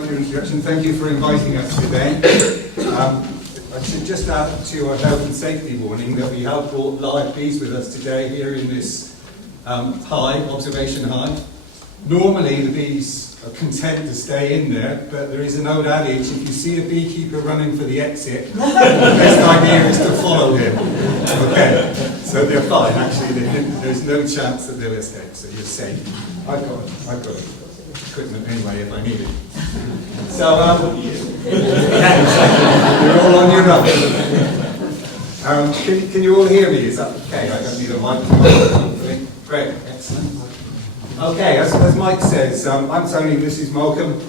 Mike, for your introduction. Thank you for inviting us today. I should just add to our health and safety warning that we have brought live bees with us today here in this observation hive. Normally the bees are content to stay in there, but there is an old adage: if you see a beekeeper running for the exit, the best idea is to follow him. Okay, so they're fine. Actually, there's no chance that they'll escape, so you're safe. I've got equipment anyway if I need it. So, you're all on your own. Can you all hear me? Is that okay? I don't need a microphone. Great, excellent. Okay, as Mike says, I'm Tony, this is Malcolm.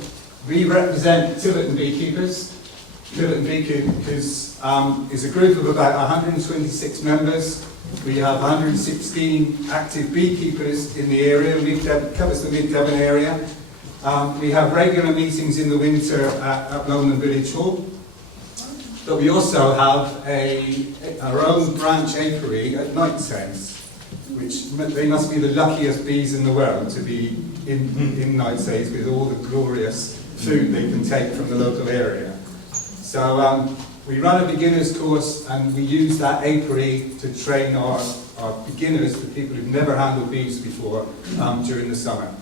We represent Tiverton Beekeepers. Tiverton Beekeepers is a group of about 126 members. We have 116 active beekeepers in the area. Covers the Mid-Devon area. We have regular meetings in the winter at Lowland Village Hall. But we also have our own branch apiary at Knightsheads, which they must be the luckiest bees in the world to be in Knightsheads with all the glorious food they can take from the local area. So we run a beginner's course, and we use that apiary to train our beginners, the people who've never handled bees before, during the summer.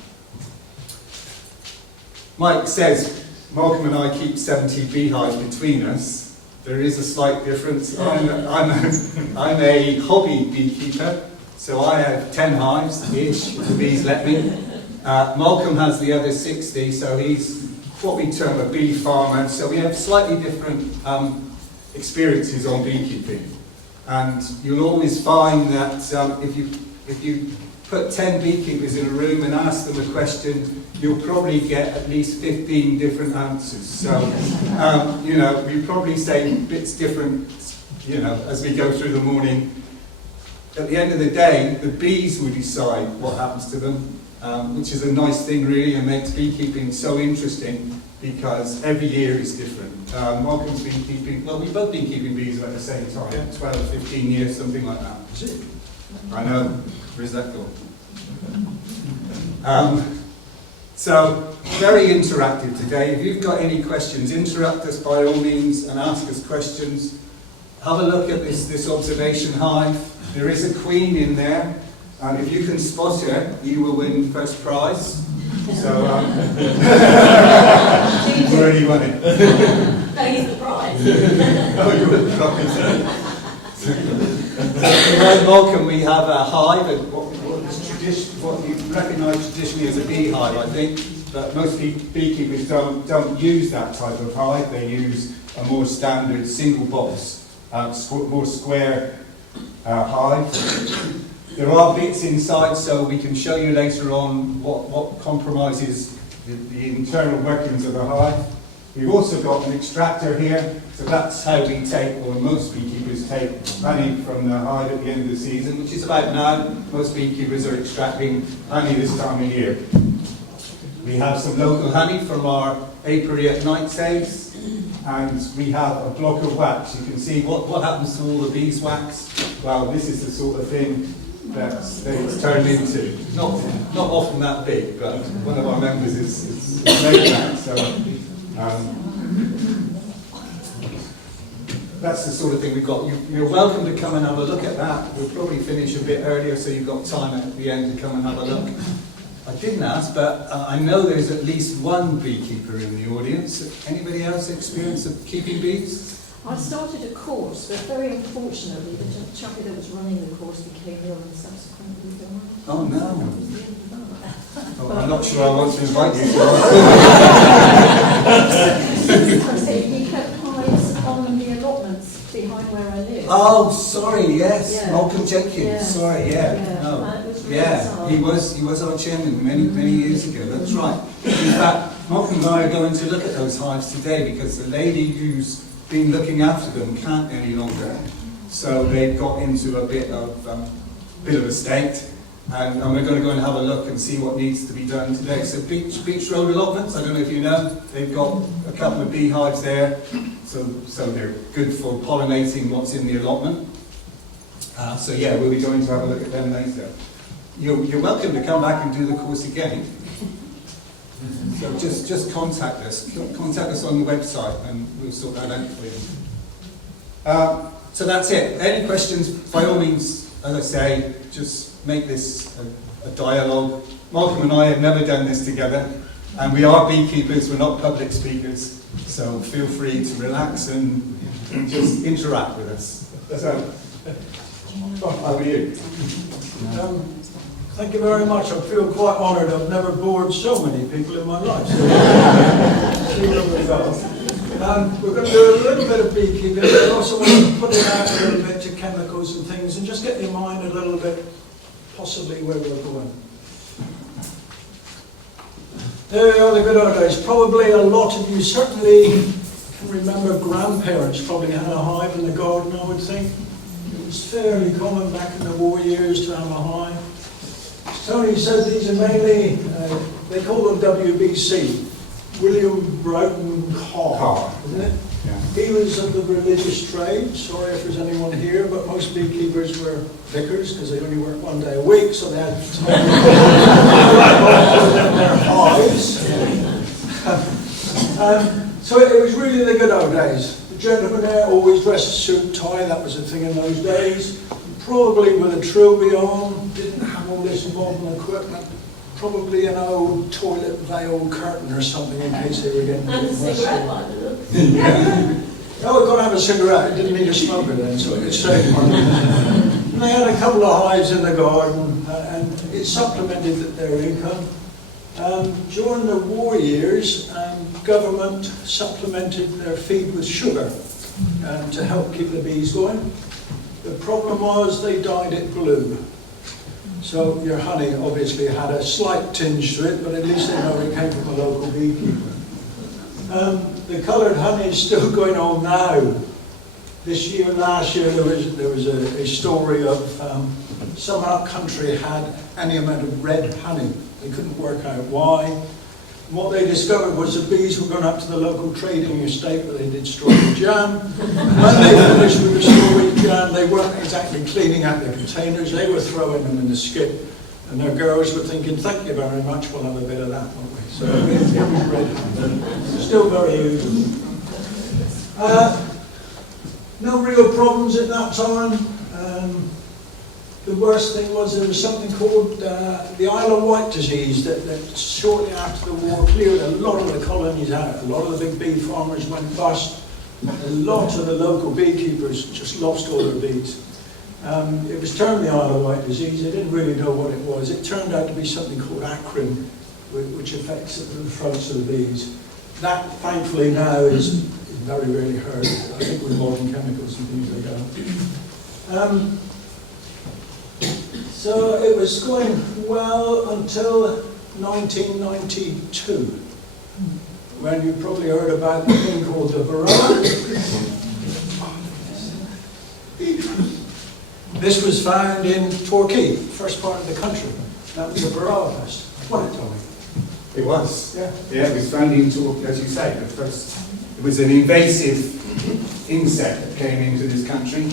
Mike says Malcolm and I keep 70 beehives between us. There is a slight difference. I'm a hobby beekeeper, so I have 10 hives-ish, the bees let me. Malcolm has the other 60, so he's what we term a bee farmer. So we have slightly different experiences on beekeeping. And you'll always find that if you put 10 beekeepers in a room and ask them a question, you'll probably get at least 15 different answers. So, we probably say bits different, as we go through the morning. At the end of the day, the bees will decide what happens to them, which is a nice thing really, and makes beekeeping so interesting because every year is different. Malcolm's been keeping, we've both been keeping bees at the same time, 12, 15 years, something like that. I know, where's that going? So, very interactive today. If you've got any questions, interrupt us by all means and ask us questions. Have a look at this observation hive. There is a queen in there, and if you can spot her, you will win first prize. So, you've already won it. No, he's the prize. Oh, you're the prize. Around Malcolm we have a hive, what you recognise traditionally as a beehive, I think, but most beekeepers don't use that type of hive. They use a more standard single box, more square hive. There are bits inside, so we can show you later on what compromises the internal workings of the hive. We've also got an extractor here, so that's how we take, or most beekeepers take, honey from the hive at the end of the season, which is about now. Most beekeepers are extracting honey this time of year. We have some local honey from our apiary at Knightsheads, and we have a block of wax. You can see what happens to all the beeswax. Well, this is the sort of thing that it's turned into. Not often that big, but one of our members is made that. So. That's the sort of thing we've got. You're welcome to come and have a look at that. We'll probably finish a bit earlier, so you've got time at the end to come and have a look. I didn't ask, but I know there's at least one beekeeper in the audience. Anybody else experience of keeping bees? I started a course, but very unfortunately, the chappie that was running the course became ill and subsequently died. Oh no. Oh, I'm not sure I want to invite you to. He kept hives on the allotments behind where I live. Oh, sorry, yes. Yeah. Malcolm Jenkins, Yeah. sorry, yeah. Yeah. No. It was really Yeah, he was our chairman many years ago, that's right. In fact, Malcolm and I are going to look at those hives today because the lady who's been looking after them can't any longer. So they've got into a bit of a state. And we're going to go and have a look and see what needs to be done today. So Beach Road allotments, I don't know if you know, they've got a couple of beehives there, so they're good for pollinating what's in the allotment. So yeah, we'll be going to have a look at them later. You're welcome to come back and do the course again. So just contact us. Contact us on the website and we'll sort that out for you. So that's it. Any questions, by all means, as I say, just make this a dialogue. Malcolm and I have never done this together, and we are beekeepers, we're not public speakers, so feel free to relax and just interact with us. So, how are you? Thank you very much. I feel quite honoured. I've never bored so many people in my life. So, see where we go. We're going to do a little bit of beekeeping, but I also want to put it out a little bit to chemicals and things, and just get your mind a little bit, possibly where we're going. There are the good old days. Probably a lot of you certainly can remember grandparents probably had a hive in the garden, I would think. It was fairly common back in the war years to have a hive. Tony says these are mainly, they call them WBC, William Broughton Carr, isn't it? Yeah. He was of the religious trade. Sorry if there's anyone here, but most beekeepers were vicars because they only worked 1 day a week, so they had their hives. So it was really the good old days. The gentleman there always dressed suit tie, that was a thing in those days. Probably with a trilby on, didn't have all this modern equipment. Probably an old toilet veil curtain or something in case they were getting And a cigarette by the look. Oh, we've got to have a cigarette. It didn't need a smoker then, so it could save money. And they had a couple of hives in the garden, and it supplemented their income. During the war years, government supplemented their feed with sugar to help keep the bees going. The problem was they dyed it blue. So your honey obviously had a slight tinge to it, but at least they know it came from a local beekeeper. The coloured honey is still going on now. This year, last year, there was a story of some country had any amount of red honey. They couldn't work out why. And what they discovered was the bees were going up to the local trading estate where they did strawberry jam. When they finished with the strawberry jam, they weren't exactly cleaning out the containers, they were throwing them in the skip. And their girls were thinking, thank you very much, we'll have a bit of that, won't we? So it was red honey. Still very useful. No real problems at that time. The worst thing was there was something called the Isle of Wight disease that shortly after the war cleared a lot of the colonies out. A lot of the big bee farmers went bust. A lot of the local beekeepers just lost all their bees. It was termed the Isle of Wight disease. They didn't really know what it was. It turned out to be something called acrin, which affects the throats of the bees. That, thankfully, now is very rarely heard. I think with modern chemicals and things like that. So it was going well until 1992, when you probably heard about the thing called the Varroa. This was found in Torquay, first part of the country. That was the Varroa pest. What, Tommy? It was. Yeah. Yeah, it was found in Torquay, as you say, at first. It was an invasive insect that came into this country,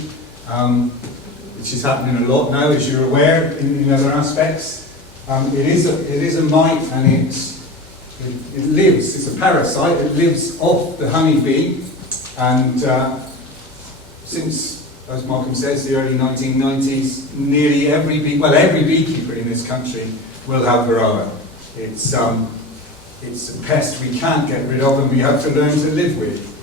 which is happening a lot now, as you're aware, in other aspects. It is a mite, and it lives, it's a parasite, it lives off the honeybee, and since, as Malcolm says, the early 1990s, nearly every beekeeper in this country will have Varroa. It's a pest we can't get rid of and we have to learn to live with.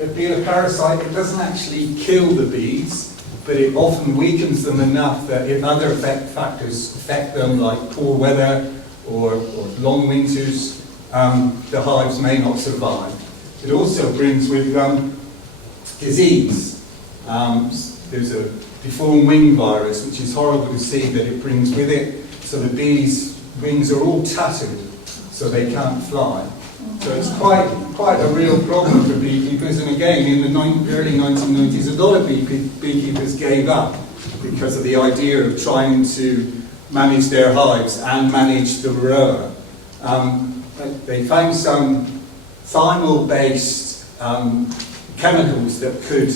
It being a parasite, it doesn't actually kill the bees, but it often weakens them enough that if other factors affect them, like poor weather or long winters, the hives may not survive. It also brings with disease. There's a deformed wing virus, which is horrible to see that it brings with it. So the bees' wings are all tattooed, so they can't fly. So it's quite a real problem for beekeepers. And again, in the early 1990s, a lot of beekeepers gave up because of the idea of trying to manage their hives and manage the Varroa. They found some thymol-based chemicals that could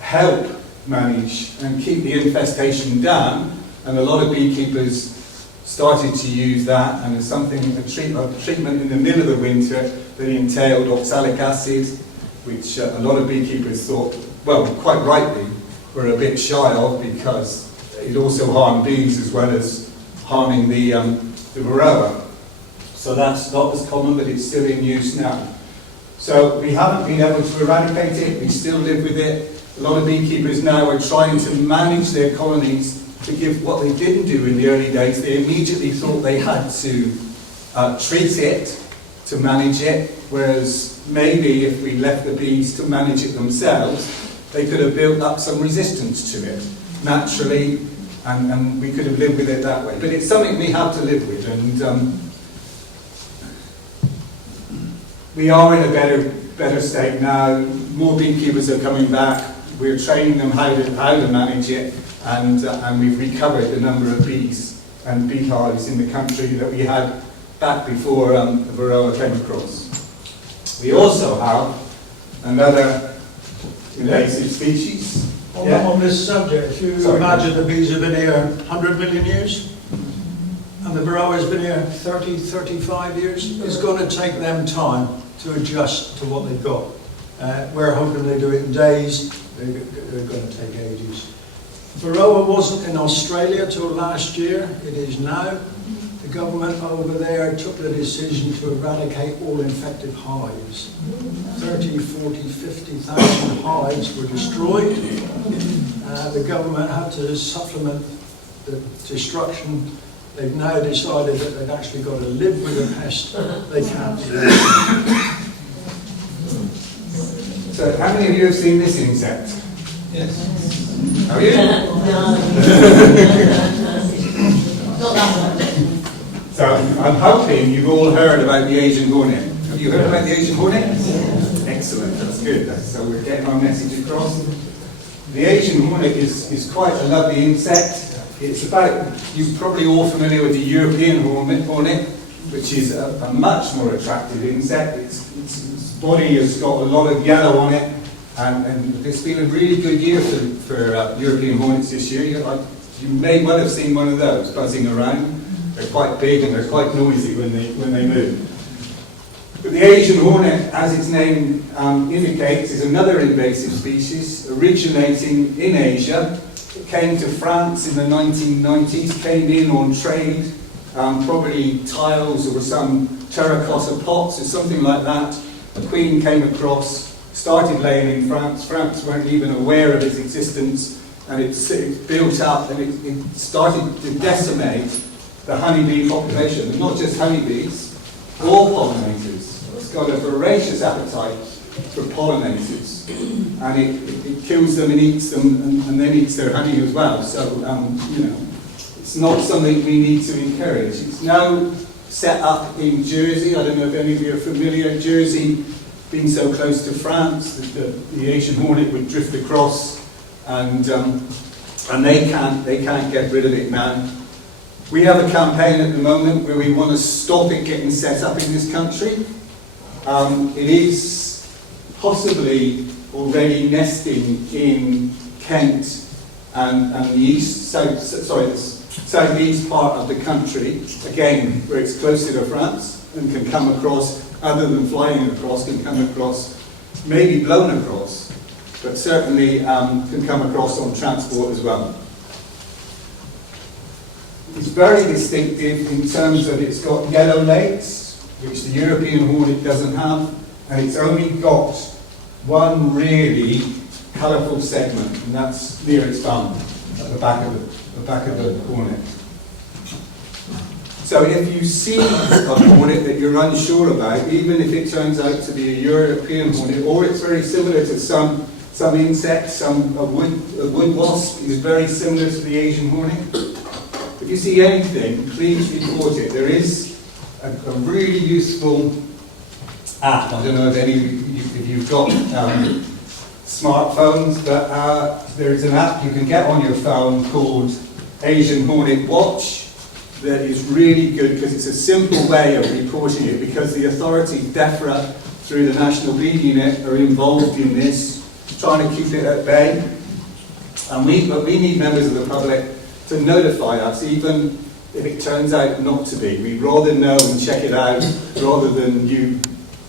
help manage and keep the infestation down, and a lot of beekeepers started to use that, and as a treatment in the middle of the winter that entailed oxalic acid, which a lot of beekeepers thought, well, quite rightly, were a bit shy of, because it also harmed bees as well as harming the varroa. So that's not as common, but it's still in use now. So we haven't been able to eradicate it, we still live with it. A lot of beekeepers now are trying to manage their colonies to give what they didn't do in the early days. They immediately thought they had to treat it, to manage it, whereas maybe if we left the bees to manage it themselves, they could have built up some resistance to it naturally, and we could have lived with it that way. But it's something we have to live with, and we are in a better state now. More beekeepers are coming back. We're training them how to manage it, and we've recovered the number of bees and beehives in the country that we had back before the varroa came across. We also have another invasive species. On this subject, if you imagine the bees have been here 100 million years, and the varroa has been here 30, 35 years, it's going to take them time to adjust to what they've got. We're hoping they do it in days. They're going to take ages. Varroa wasn't in Australia till last year. It is now. The government over there took the decision to eradicate all infected hives. 30, 40, 50,000 hives were destroyed. The government had to supplement the destruction. They've now decided that they've actually got to live with the pest. They can't do that. So how many of you have seen this insect? Yes. Have you? Not that one. So I'm hoping you've all heard about the Asian hornet. Have you heard about the Asian hornet? Excellent, that's good. So we're getting our message across. The Asian hornet is quite a lovely insect. It's you're probably all familiar with the European hornet, which is a much more attractive insect. Its body has got a lot of yellow on it, and it's been a really good year for European hornets this year. You may well have seen one of those buzzing around. They're quite big and they're quite noisy when they move. But the Asian hornet, as its name indicates, is another invasive species originating in Asia. It came to France in the 1990s, came in on trade, probably tiles or some terracotta pots or something like that. The Queen came across, started laying in France. France weren't even aware of its existence, and it built up and it started to decimate the honeybee population, and not just honeybees, all pollinators. It's got a voracious appetite for pollinators, and it kills them and eats them, and then eats their honey as well. So, it's not something we need to encourage. It's now set up in Jersey. I don't know if any of you are familiar. Jersey, being so close to France, the Asian hornet would drift across, and they can't get rid of it now. We have a campaign at the moment where we want to stop it getting set up in this country. It is possibly already nesting in Kent and the southeast part of the country, again, where it's closer to France and can come across, other than flying across, can come across, maybe blown across, but certainly can come across on transport as well. It's very distinctive in terms that it's got yellow legs, which the European hornet doesn't have, and it's only got one really colourful segment, and that's near its thumb, at the back of the hornet. So if you see a hornet that you're unsure about, even if it turns out to be a European hornet, or it's very similar to some insects, a wood wasp is very similar to the Asian hornet. If you see anything, please report it. There is a really useful app. I don't know if you've got smartphones, but there's an app you can get on your phone called Asian Hornet Watch that is really good because it's a simple way of reporting it, because the authorities, DEFRA, through the National Bee Unit, are involved in this, trying to keep it at bay. But we need members of the public to notify us, even if it turns out not to be. We'd rather know and check it out rather than you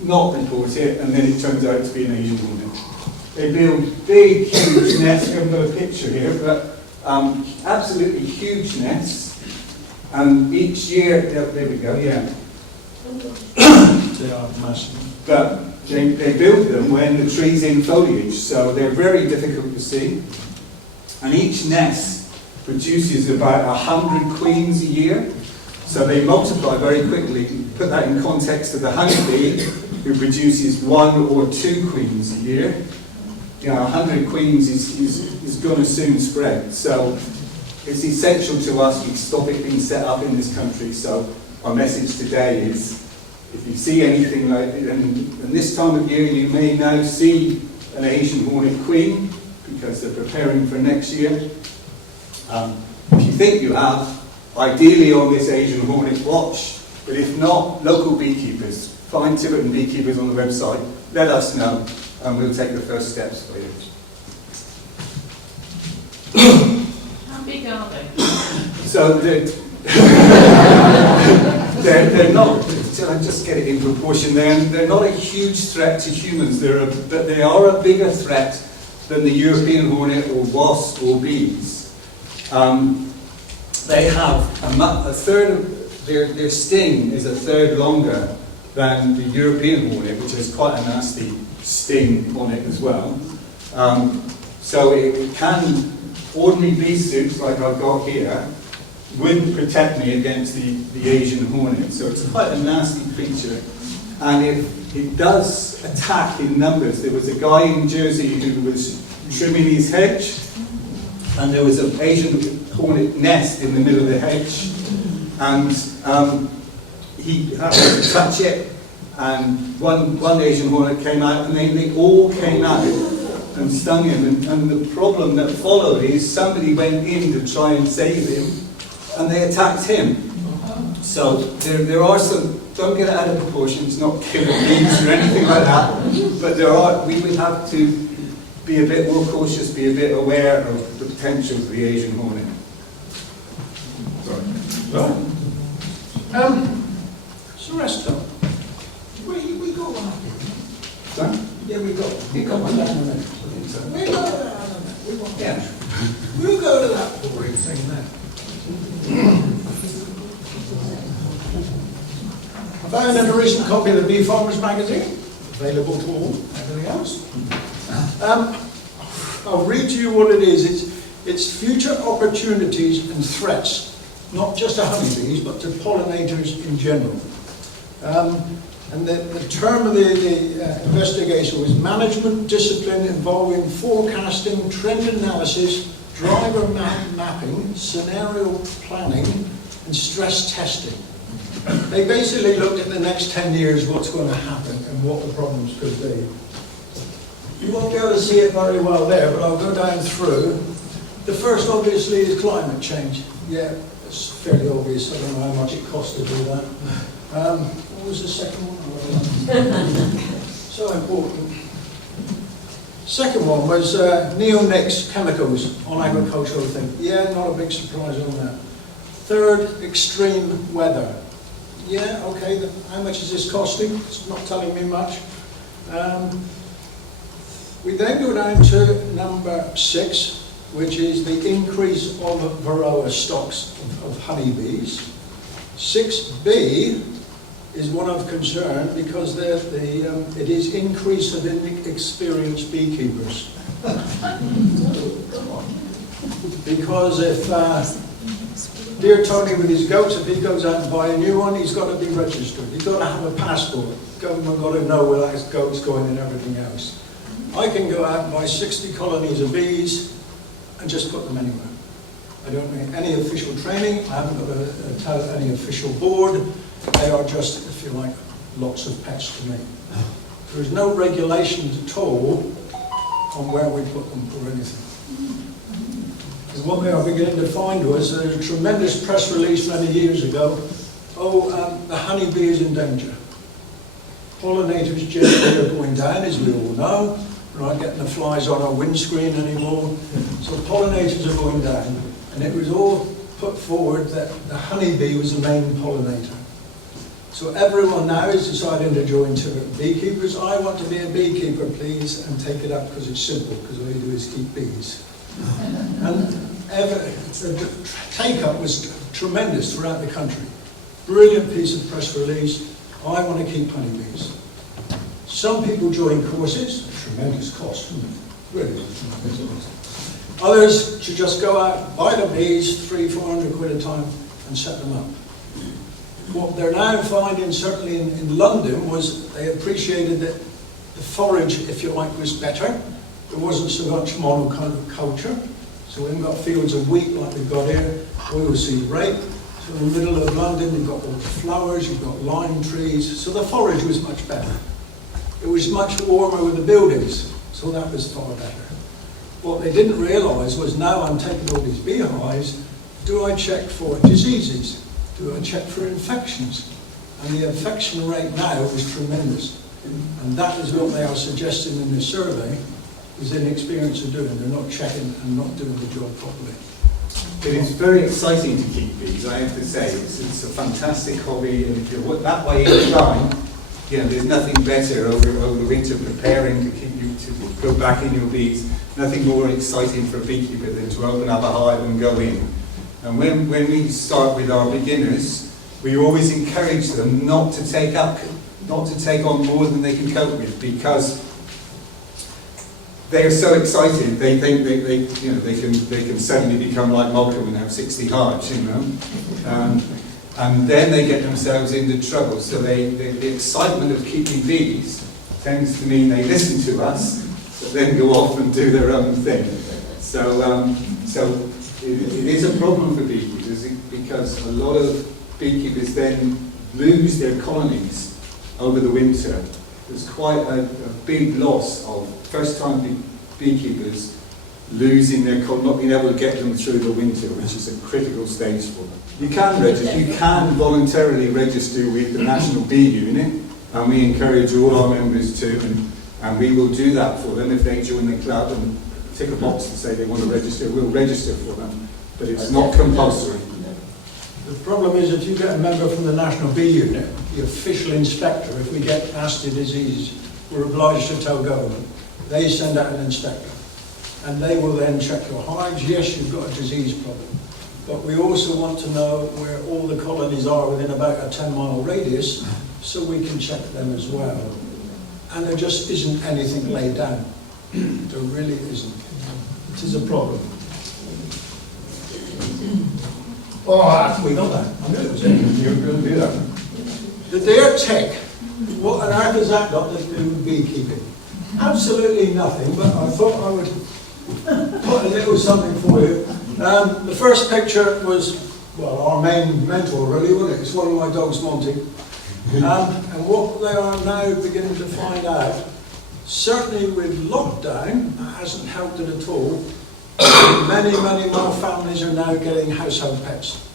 not report it and then it turns out to be an Asian hornet. They build big, huge nests. We haven't got a picture here, but absolutely huge nests. And each year, there we go, yeah. They are massive. But they build them when the tree's in foliage, so they're very difficult to see. And each nest produces about 100 queens a year, so they multiply very quickly. Put that in context of the honeybee, who produces 1 or 2 queens a year. 100 queens is going to soon spread. So it's essential to us we stop it being set up in this country. So our message today is, if you see anything like it, and this time of year you may now see an Asian hornet queen, because they're preparing for next year. If you think you have, ideally on this Asian hornet watch, but if not, local beekeepers. Find Tiverton beekeepers on the website, let us know, and we'll take the first steps for you. How big are they? So they're not, till I just get it in proportion, they're not a huge threat to humans, but they are a bigger threat than the European hornet or wasp or bees. They have a third of their sting is a third longer than the European hornet, which has quite a nasty sting on it as well. So it can, ordinary bee suits like I've got here, wouldn't protect me against the Asian hornet. So it's quite a nasty creature. And if it does attack in numbers, there was a guy in Jersey who was trimming his hedge, and there was an Asian hornet nest in the middle of the hedge, and he happened to touch it, and one Asian hornet came out, and they all came out and stung him. And the problem that followed is somebody went in to try and save him, and they attacked him. So there are some, don't get it out of proportion, it's not killer bees or anything like that, but we would have to be a bit more cautious, be a bit aware of the potential of the Asian hornet. Sorry. Right. Sylvester, we got one up here. Sorry? Yeah, we got one down there. We got that down there. We want Yeah. We'll go to that boring thing there. I found in a recent copy of the Bee Farmers magazine, available to all, everything else. I'll read to you what it is. It's future opportunities and threats, not just to honeybees, but to pollinators in general. And the term of the investigation was management discipline involving forecasting, trend analysis, driver mapping, scenario planning, and stress testing. They basically looked at the next 10 years, what's going to happen and what the problems could be. You won't be able to see it very well there, but I'll go down through. The first, obviously, is climate change. Yeah, it's fairly obvious. I don't know how much it costs to do that. What was the second one? So important. Second one was neonics, chemicals on agricultural things. Yeah, not a big surprise on that. Third, extreme weather. Yeah, okay, how much is this costing? It's not telling me much. We then go down to number 6, which is the increase of varroa stocks of honeybees. 6B is one of concern because it is increase of inexperienced beekeepers. Because if dear Tony with his goats, if he goes out and buy a new one, he's got to be registered. He's got to have a passport. Government got to know where his goat's going and everything else. I can go out and buy 60 colonies of bees and just put them anywhere. I don't need any official training. I haven't got to tell any official board. They are just, if you like, lots of pets to me. There's no regulations at all on where we put them or anything. And what we are beginning to find was there's a tremendous press release many years ago. The honeybee is in danger. Pollinators generally are going down, as we all know. We're not getting the flies on our windscreen anymore. So pollinators are going down. And it was all put forward that the honeybee was the main pollinator. So everyone now is deciding to join to beekeepers. I want to be a beekeeper, please, and take it up because it's simple, because all you do is keep bees. And the take-up was tremendous throughout the country. Brilliant piece of press release. I want to keep honeybees. Some people join courses, tremendous cost, really. Others to just go out, buy the bees, 300-400 quid a time, and set them up. What they're now finding, certainly in London, was they appreciated that the forage, if you like, was better. There wasn't so much monoculture. So we haven't got fields of wheat like we've got here, oilseed rape. So in the middle of London, you've got all the flowers, you've got lime trees. So the forage was much better. It was much warmer with the buildings, so that was far better. What they didn't realise was now I'm taking all these beehives, do I check for diseases? Do I check for infections? And the infection rate now is tremendous. And that is what they are suggesting in this survey, is inexperience of doing. They're not checking and not doing the job properly. It is very exciting to keep bees, I have to say. It's a fantastic hobby, and if you're that way inclined, you know, there's nothing better over winter preparing to keep you to go back in your bees. Nothing more exciting for a beekeeper than to open up a hive and go in. And when we start with our beginners, we always encourage them not to take on more than they can cope with, because they are so excited. They think they can suddenly become like Malcolm and have 60 hives, you know. And then they get themselves into trouble. So the excitement of keeping bees tends to mean they listen to us, but then go off and do their own thing. So it is a problem for beekeepers, because a lot of beekeepers then lose their colonies over the winter. There's quite a big loss of first-time beekeepers losing their colony, not being able to get them through the winter, which is a critical stage for them. You can register, you can voluntarily register with the National Bee Unit, and we encourage all our members to, and we will do that for them if they join the club and tick a box and say they want to register, we'll register for them, but it's not compulsory. The problem is, if you get a member from the National Bee Unit, the official inspector, if we get nasty disease, we're obliged to tell government. They send out an inspector, and they will then check your hives. Yes, you've got a disease problem, but we also want to know where all the colonies are within about a 10-mile radius, so we can check them as well. And there just isn't anything laid down. There really isn't. It is a problem. Oh, we got that. I knew it was it. You were going to do that. The Dare Tech. What on earth has that got to do with beekeeping? Absolutely nothing, but I thought I would put a little something for you. The first picture was, well, our main mentor, really, wasn't it? It's one of my dogs, Monty. And what they are now beginning to find out, certainly with lockdown, that hasn't helped it at all. Many more families are now getting household pets.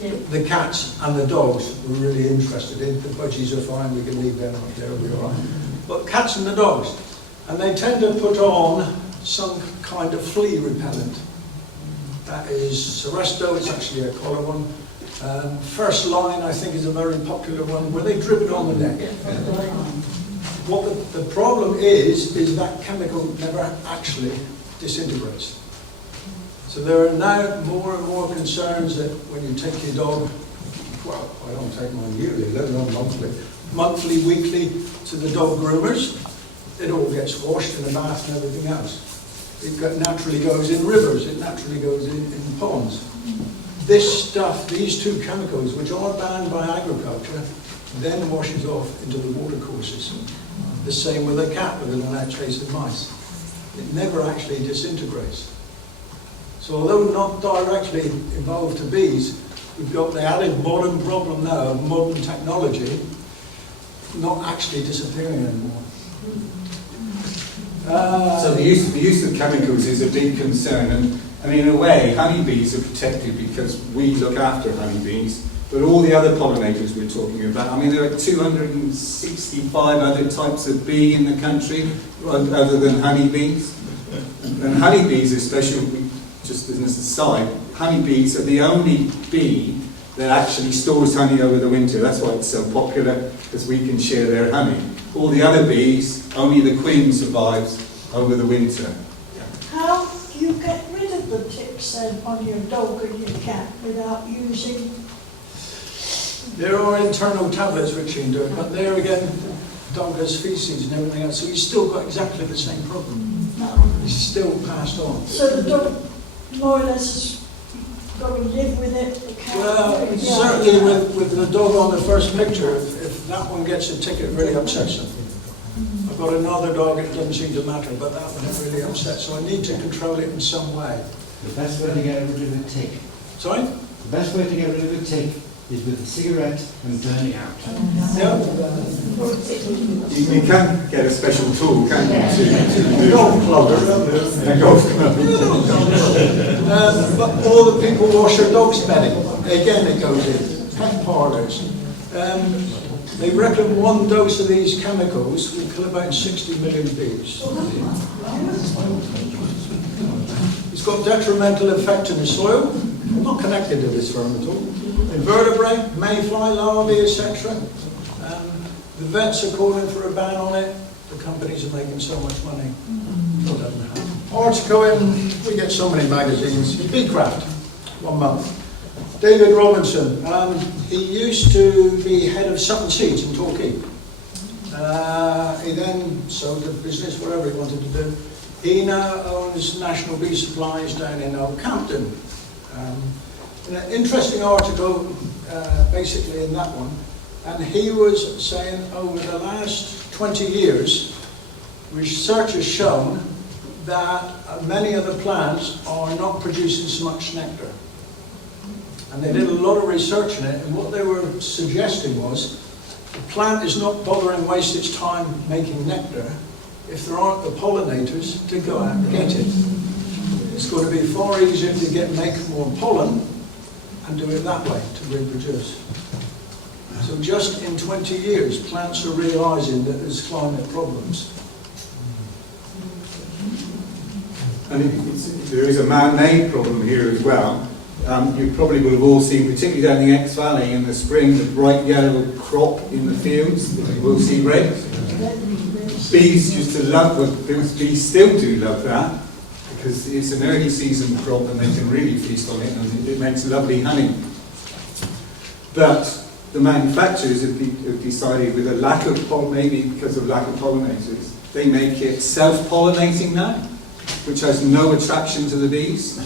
Yeah. The cats and the dogs we're really interested in. The budgies are fine, we can leave them up there, we'll be all right. But cats and the dogs. And they tend to put on some kind of flea repellent. That is Seresto, it's actually a colour one. First Line, I think, is a very popular one, where they drip it on the neck. What the problem is that chemical never actually disintegrates. So there are now more and more concerns that when you take your dog, well, I don't take mine yearly, let alone monthly, weekly, to the dog groomers, it all gets washed in a bath and everything else. It naturally goes in rivers, it naturally goes in ponds. This stuff, these two chemicals, which are banned by agriculture, then washes off into the watercourses. The same with a cat with an chasing mice. It never actually disintegrates. So although not directly involved to bees, we've got the added modern problem now of modern technology not actually disappearing anymore. So the use of chemicals is a big concern, and in a way, honeybees are protected because we look after honeybees, but all the other pollinators we're talking about, there are 265 other types of bee in the country, other than honeybees. And honeybees especially, just as an aside, honeybees are the only bee that actually stores honey over the winter. That's why it's so popular, because we can share their honey. All the other bees, only the queen survives over the winter. How do you get rid of the ticks then on your dog or your cat without using? There are internal tablets which you can do it, but there again, dog has feces and everything else, so he's still got exactly the same problem. No. It's still passed on. So the dog more or less is going to live with it, the cat? Well, yeah. certainly with the dog on the first picture, if that one gets a tick, it really upsets them. I've got another dog, it doesn't seem to matter, but that one it really upsets, so I need to control it in some way. The best way to get rid of a tick. Sorry? The best way to get rid of a tick is with a cigarette and burn it out. Yeah. You can get a special tool, can't you? Dog club. A golf club. But all the people wash their dogs' bedding. Again, it goes in. Pet parlours. They reckon one dose of these chemicals will kill about 60 million bees. It's got detrimental effect in the soil. I'm not connected to this firm at all. Invertebrate, mayfly larvae, etc. The vets are calling for a ban on it. The companies are making so much money. It doesn't happen. Article in, we get so many magazines. Beecraft, 1 month. David Robinson, he used to be head of Sutton Seeds in Torquay. He then sold the business, whatever he wanted to do. He now owns National Bee Supplies down in Oldcampton. An interesting article, basically in that one, and he was saying over the last 20 years, research has shown that many of the plants are not producing so much nectar. And they did a lot of research on it, and what they were suggesting was the plant is not bothering waste its time making nectar if there aren't the pollinators to go out and get it. It's going to be far easier to make more pollen and do it that way to reproduce. So just in 20 years, plants are realising that there's climate problems. And there is a man-made problem here as well. You probably would have all seen, particularly down the Exe Valley in the spring, the bright yellow crop in the fields that you will see red. Bees used to love, well, bees still do love that, because it's an early season crop and they can really feast on it and it makes lovely honey. But the manufacturers have decided with a lack of maybe because of lack of pollinators, they make it self-pollinating now, which has no attraction to the bees.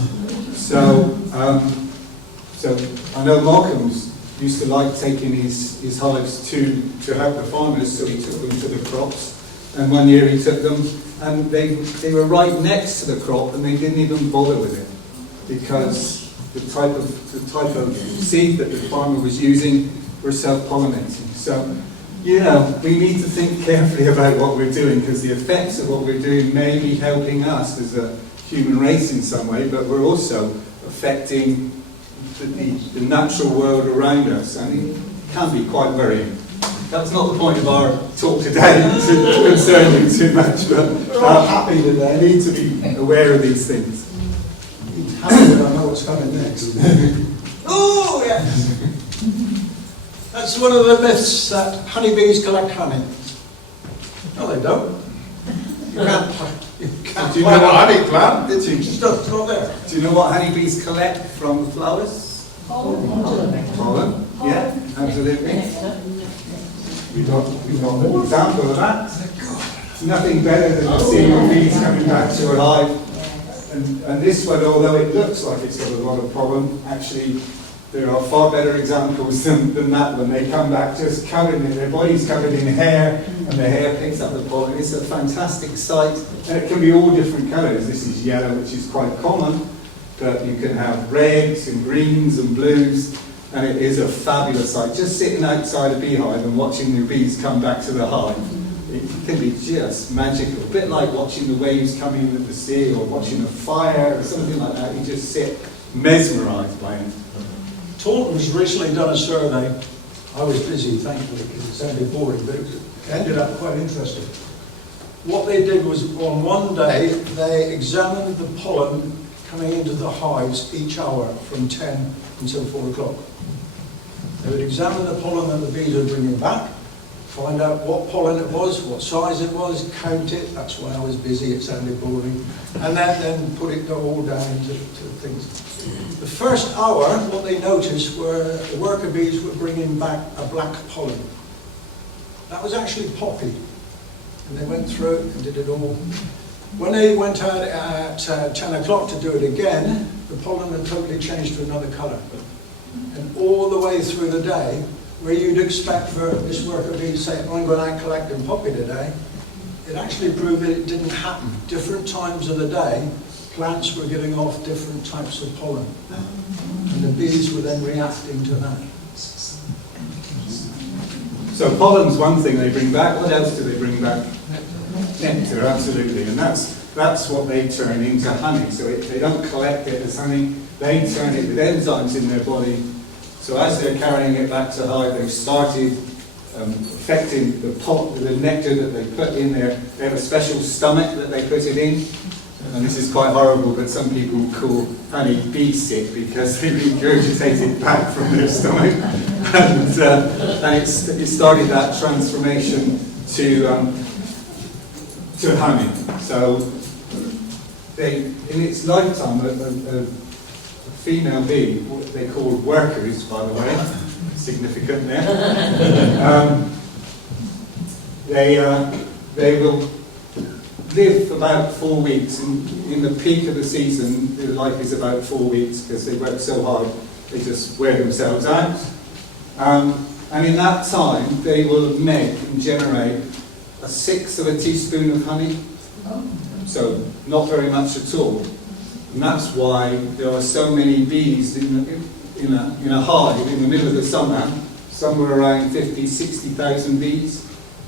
So I know Malcolm's used to like taking his hives to help the farmers, so he took them to the crops. And one year he took them, and they were right next to the crop, and they didn't even bother with it because the type of seed that the farmer was using were self-pollinating. So, you know, we need to think carefully about what we're doing, because the effects of what we're doing may be helping us as a human race in some way, but we're also affecting the natural world around us, and it can be quite worrying. That's not the point of our talk today, to concern you too much, but I'm happy that I need to be aware of these things. Happy that I know what's coming next. Oh, yes! That's one of the myths, that honeybees collect honey. No, they don't. You can't Do you know plant a what- honey plant, it's just not there. Do you know what honeybees collect from the flowers? Pollen. Yeah, absolutely. We've got an example of that. It's nothing better than seeing your bees coming back to a hive. And this one, although it looks like it's got a lot of pollen, actually there are far better examples than that one. They come back just covered in, their body's covered in hair, and the hair picks up the pollen. It's a fantastic sight, and it can be all different colours. This is yellow, which is quite common, but you can have reds and greens and blues, and it is a fabulous sight. Just sitting outside a beehive and watching the bees come back to the hive, it can be just magical. A bit like watching the waves coming in at the sea, or watching a fire, or something like that. You just sit mesmerised by it. Taunton's recently done a survey. I was busy, thankfully, because it sounded boring, but it ended up quite interesting. What they did was, on one day, they examined the pollen coming into the hives each hour from 10 until 4 o'clock. They would examine the pollen that the bees were bringing back, find out what pollen it was, what size it was, count it. That's why I was busy, it sounded boring. And then put it all down into things. The first hour, what they noticed were the worker bees were bringing back a black pollen. That was actually poppy. And they went through it and did it all. When they went out at 10 o'clock to do it again, the pollen had totally changed to another colour. And all the way through the day, where you'd expect for this worker bee to say, I'm going out collecting poppy today, it actually proved that it didn't happen. Different times of the day, plants were giving off different types of pollen. And the bees were then reacting to that. So pollen's one thing they bring back. What else do they bring back? Nectar, absolutely. And that's what they turn into honey. So they don't collect it as honey, they turn it with enzymes in their body. So as they're carrying it back to hive, they've started affecting the nectar that they put in there. They have a special stomach that they put it in. And this is quite horrible, but some people call honey bee sick because they regurgitate it back from their stomach. And it started that transformation to honey. So in its lifetime, a female bee, what they call workers, by the way, significant there, they will live about 4 weeks. In the peak of the season, their life is about 4 weeks because they work so hard, they just wear themselves out. And in that time, they will make and generate 1/6 of a teaspoon of honey. So not very much at all. And that's why there are so many bees in a hive in the middle of the summer, somewhere around 50, 60,000 bees,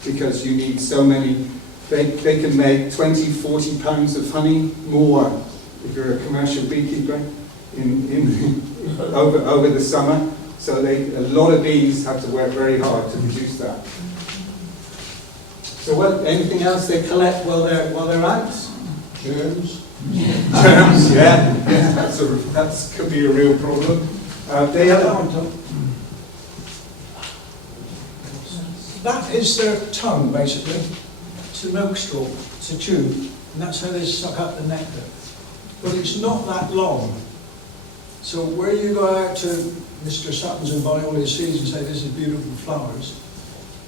because you need so many. They can make 20, 40 pounds of honey more if you're a commercial beekeeper over the summer. So a lot of bees have to work very hard to produce that. So anything else they collect while they're out? Germs. Germs, yeah. That could be a real problem. They have That is their tongue, basically. It's the milk straw. It's a tube. And that's how they suck up the nectar. But it's not that long. So where you go out to Mr. Sutton's and buy all his seeds and say, this is beautiful flowers,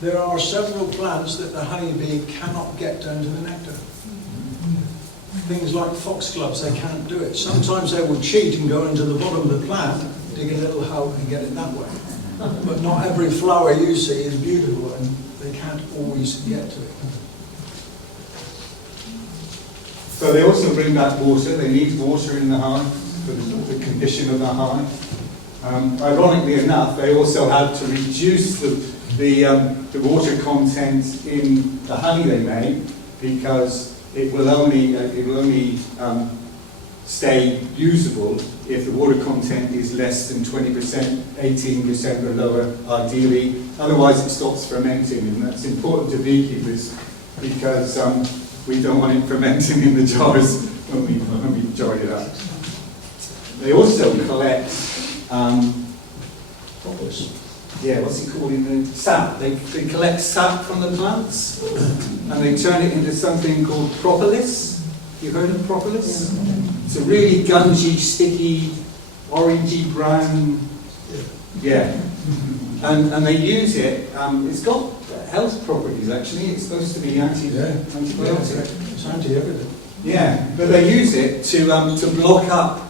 there are several plants that the honeybee cannot get down to the nectar. Things like foxgloves, they can't do it. Sometimes they will cheat and go into the bottom of the plant, dig a little hole and get it that way. But not every flower you see is beautiful and they can't always get to it. So they also bring back water. They need water in the hive for the condition of the hive. Ironically enough, they also have to reduce the water content in the honey they make because it will only stay usable if the water content is less than 20%, 18% or lower ideally. Otherwise it stops fermenting, and that's important to beekeepers because we don't want it fermenting in the jars when we jar it up. They also collect what's it called in the sap? They collect sap from the plants and they turn it into something called propolis. You heard of propolis? It's a really gungy, sticky, orangey brown. Yeah. And they use it. It's got health properties actually. It's supposed to be antibiotic. It's anti-everything. Yeah, but they use it to block up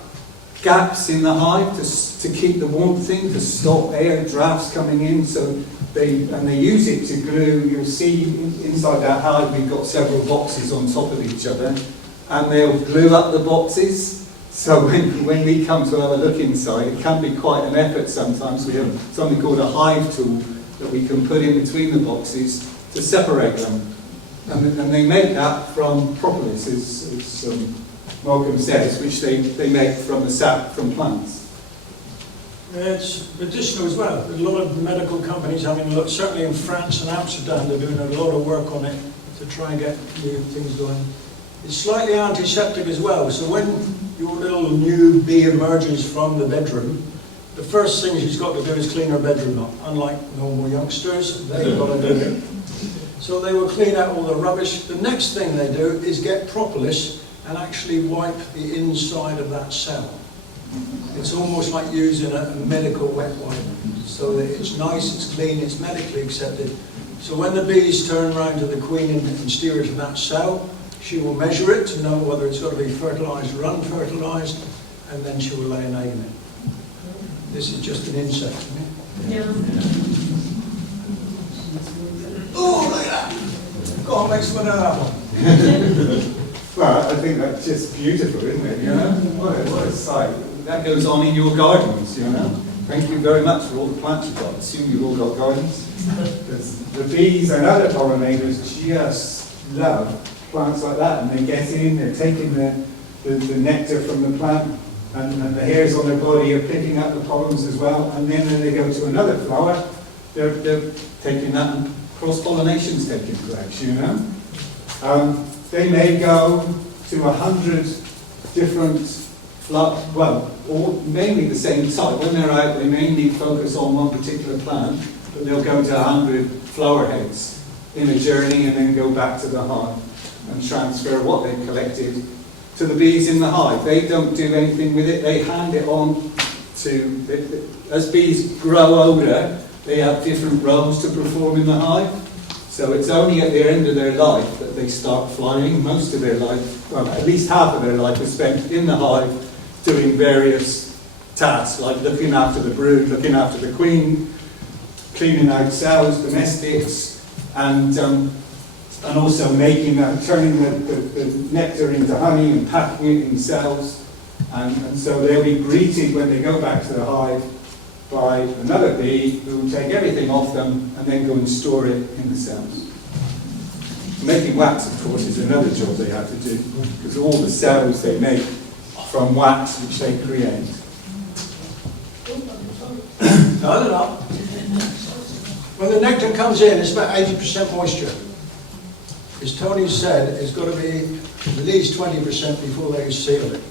gaps in the hive to keep the warmth in, to stop air drafts coming in. So they use it to glue. You'll see inside that hive we've got several boxes on top of each other, and they'll glue up the boxes. So when we come to have a look inside, it can be quite an effort sometimes. We have something called a hive tool that we can put in between the boxes to separate them. And they make that from propolis, as Malcolm says, which they make from the sap from plants. It's medicinal as well. There's a lot of medical companies having a look, certainly in France and Amsterdam, they're doing a lot of work on it to try and get new things going. It's slightly antiseptic as well, so when your little new bee emerges from the bedroom, the first thing she's got to do is clean her bedroom up. Unlike normal youngsters, they've got to do it. So they will clean out all the rubbish. The next thing they do is get propolis and actually wipe the inside of that cell. It's almost like using a medical wet wipe, so that it's nice, it's clean, it's medically accepted. So when the bees turn around to the queen and steer her to that cell, she will measure it to know whether it's got to be fertilised or unfertilised, and then she will lay an egg in it. This is just an insect, isn't it? Yeah. Oh, look at that! Go on, make some of that one. Well, I think that's just beautiful, isn't it? You know, what a sight. That goes on in your gardens, you know. Thank you very much for all the plants you've got. I assume you've all got gardens. The bees and other pollinators just love plants like that, and they get in, they're taking the nectar from the plant, and the hairs on their body are picking up the pollens as well, and then when they go to another flower, they're taking that, and cross-pollination's taking place, you know. They may go to 100 different or mainly the same type. When they're out, they mainly focus on one particular plant, but they'll go to 100 flower heads in a journey and then go back to the hive and transfer what they've collected to the bees in the hive. They don't do anything with it. They hand it on to, as bees grow older, they have different roles to perform in the hive. So it's only at the end of their life that they start flying. Most of their life, well, at least half of their life is spent in the hive doing various tasks, like looking after the brood, looking after the queen, cleaning out cells, domestics, and also turning the nectar into honey and packing it in cells. And so they'll be greeted when they go back to the hive by another bee who will take everything off them and then go and store it in the cells. Making wax, of course, is another job they have to do, because all the cells they make from wax which they create. No. When the nectar comes in, it's about 80% moisture. As Tony said, it's got to be at least 20% before they seal it.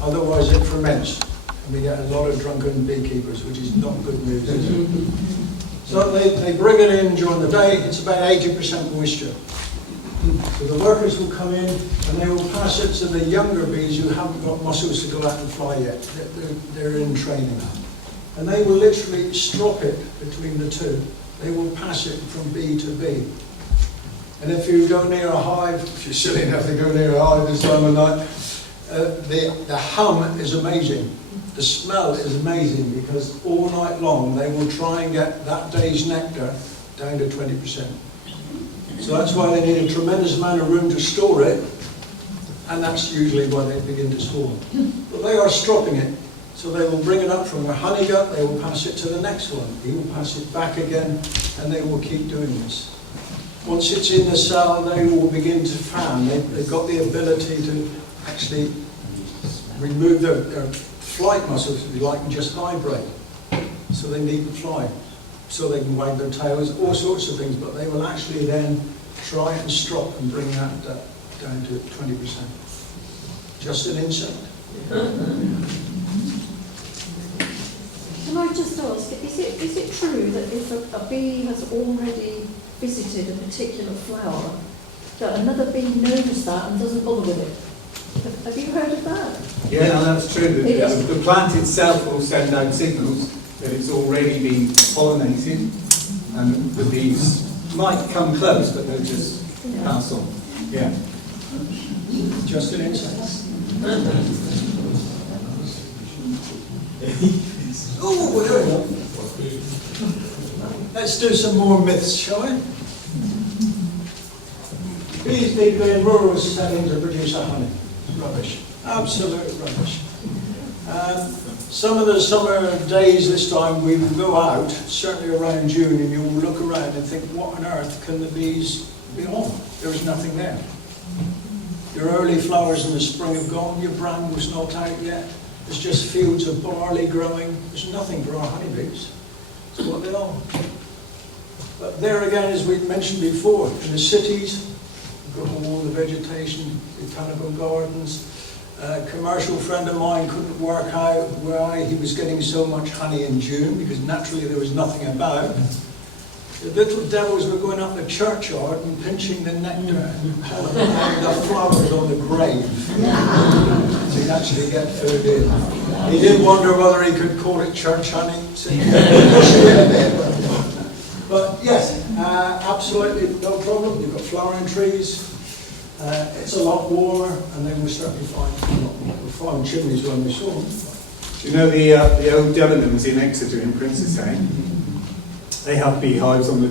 Otherwise it ferments. And we get a lot of drunken beekeepers, which is not good news, is it? So they bring it in during the day, it's about 80% moisture. So the workers will come in and they will pass it to the younger bees who haven't got muscles to go out and fly yet. They're in training. And they will literally strop it between the two. They will pass it from bee to bee. And if you go near a hive, if you're silly enough to go near a hive this time of night, the hum is amazing. The smell is amazing, because all night long they will try and get that day's nectar down to 20%. So that's why they need a tremendous amount of room to store it, and that's usually why they begin to swarm. But they are stropping it, so they will bring it up from their honey gut, they will pass it to the next one, he will pass it back again, and they will keep doing this. Once it's in the cell, they will begin to fan. They've got the ability to actually remove their flight muscles, if you like, and just vibrate. So they needn't fly. So they can wag their tails, all sorts of things, but they will actually then try and strop and bring that down to 20%. Just an insect. Can I just ask, is it true that if a bee has already visited a particular flower, that another bee knows that and doesn't bother with it? Have you heard of that? Yeah, no, that's true. The plant itself will send out signals that it's already been pollinated, and the bees might come close, but they'll just pass on. Yeah. Just an insect. Oh, we're doing that. Let's do some more myths, shall we? Bees need to be in rural settings to produce our honey. Rubbish. Absolute rubbish. Some of the summer days this time we will go out, certainly around June, and you will look around and think, what on earth can the bees be on? There's nothing there. Your early flowers in the spring have gone, your bramble's not out yet. There's just fields of barley growing. There's nothing for our honeybees. That's what they are. But there again, as we mentioned before, in the cities, you've got all the vegetation, botanical gardens, A commercial friend of mine couldn't work out why he was getting so much honey in June, because naturally there was nothing about. The little devils were going up the churchyard and pinching the nectar and pollen the flowers on the grave. So he'd actually get food in. He did wonder whether he could call it church honey. So he pushed it a bit. But yes, absolutely no problem. You've got flowering trees. It's a lot warmer, and then we'll certainly find chimneys when we saw them. You know the old Debenhams in Exeter in Princess Anne? They have beehives on the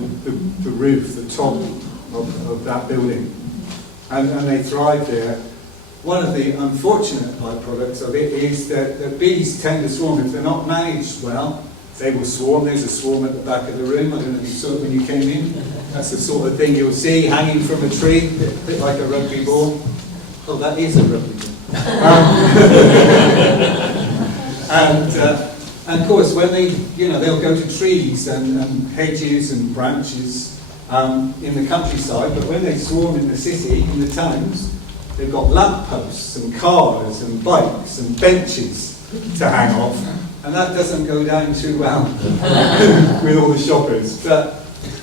roof, the top of that building, and they thrive there. One of the unfortunate byproducts of it is that the bees tend to swarm. If they're not managed well, they will swarm. There's a swarm at the back of the room. I don't know if you saw it when you came in. That's the sort of thing you'll see hanging from a tree, a bit like a rugby ball. Oh, that is a rugby ball. And of course, when they'll go to trees and hedges and branches in the countryside, but when they swarm in the city, in the towns, they've got lampposts and cars and bikes and benches to hang off, and that doesn't go down too well with all the shoppers. But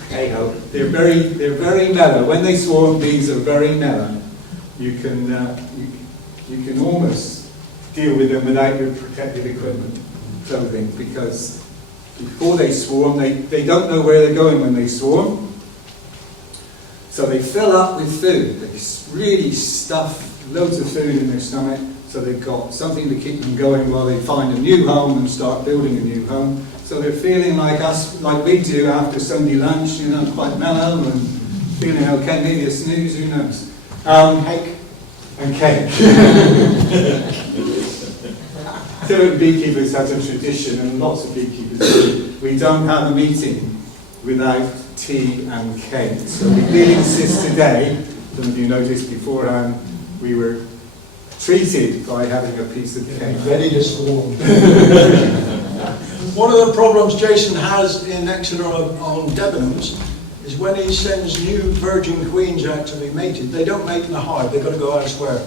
hey ho, they're very mellow. When they swarm, bees are very mellow. You can almost deal with them without your protective equipment, clothing, because before they swarm, they don't know where they're going when they swarm. So they fill up with food. They really stuff loads of food in their stomach, so they've got something to keep them going while they find a new home and start building a new home. So they're feeling like us, like we do after Sunday lunch, quite mellow and feeling okay, maybe a snooze, who knows. Cake. And cake. Certain beekeepers have a tradition, and lots of beekeepers do. We don't have a meeting without tea and cake. So we did insist today, some of you noticed beforehand, we were treated by having a piece of cake. Ready to swarm. One of the problems Jason has in Exeter on Debenhams is when he sends new virgin queens out to be mated, they don't mate in the hive, they've got to go elsewhere.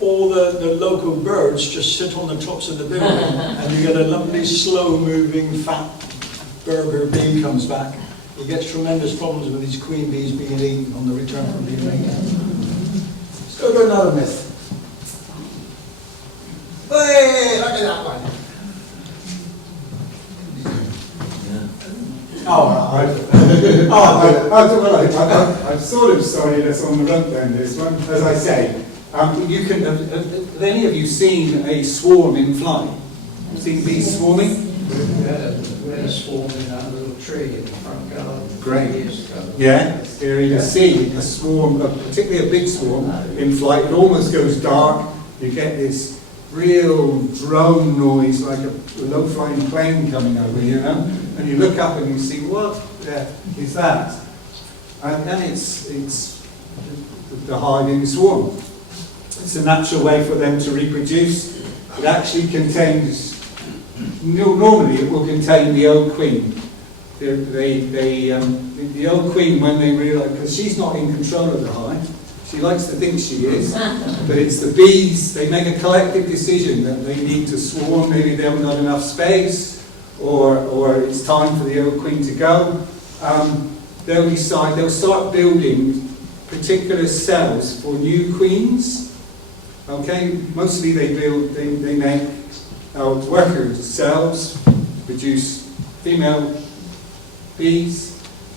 All the local birds just sit on the tops of the building, and you get a lovely slow-moving fat burger bee comes back. He gets tremendous problems with his queen bees being eaten on the return from being mated. Let's go to another myth. Hey, look at that one. I'm sort of sorry that's on the run down this one. As I say, have any of you seen a swarm in flight? Seen bees swarming? We had a swarm in that little tree in the front garden. Great. Years ago. Yeah, here you see a swarm, particularly a big swarm, in flight. It almost goes dark. You get this real drone noise, like a low-flying plane coming over, and you look up and you see, what is that? And it's the hive in the swarm. It's a natural way for them to reproduce. It actually contains, normally it will contain the old queen. The old queen, when they realise, because she's not in control of the hive, she likes to think she is, but it's the bees, they make a collective decision that they need to swarm, maybe they haven't got enough space, or it's time for the old queen to go. They'll start building particular cells for new queens. Okay, mostly they make worker cells, produce female bees.